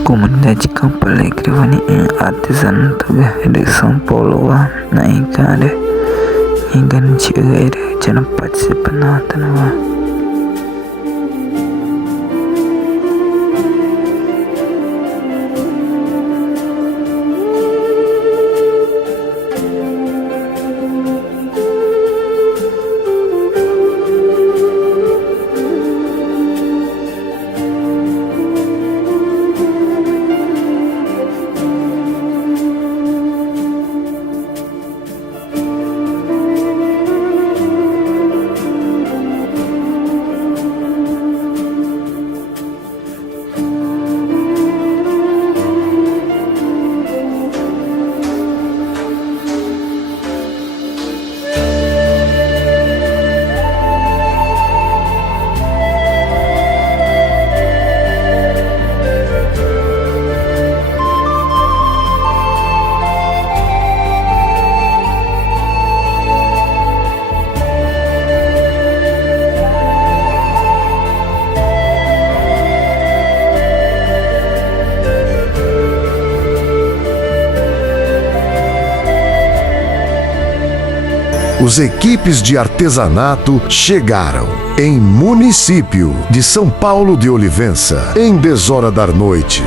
Comunidade Campo Alegre wani artesanato de São Paulo na igare ingin cigaire jangan partisipan nawa. Os equipes de artesanato chegaram em município de São Paulo de Olivença, em 10h da noite.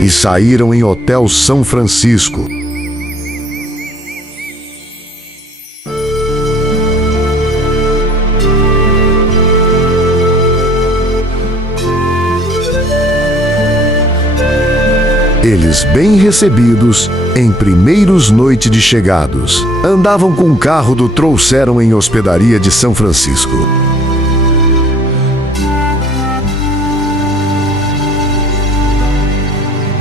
E saíram em Hotel São Francisco. Eles bem recebidos, em primeiros noite de chegados, andavam com o carro do trouxeram em hospedaria de São Francisco.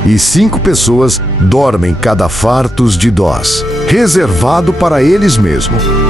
E 5 pessoas dormem cada fartos de dós, reservado para eles mesmos.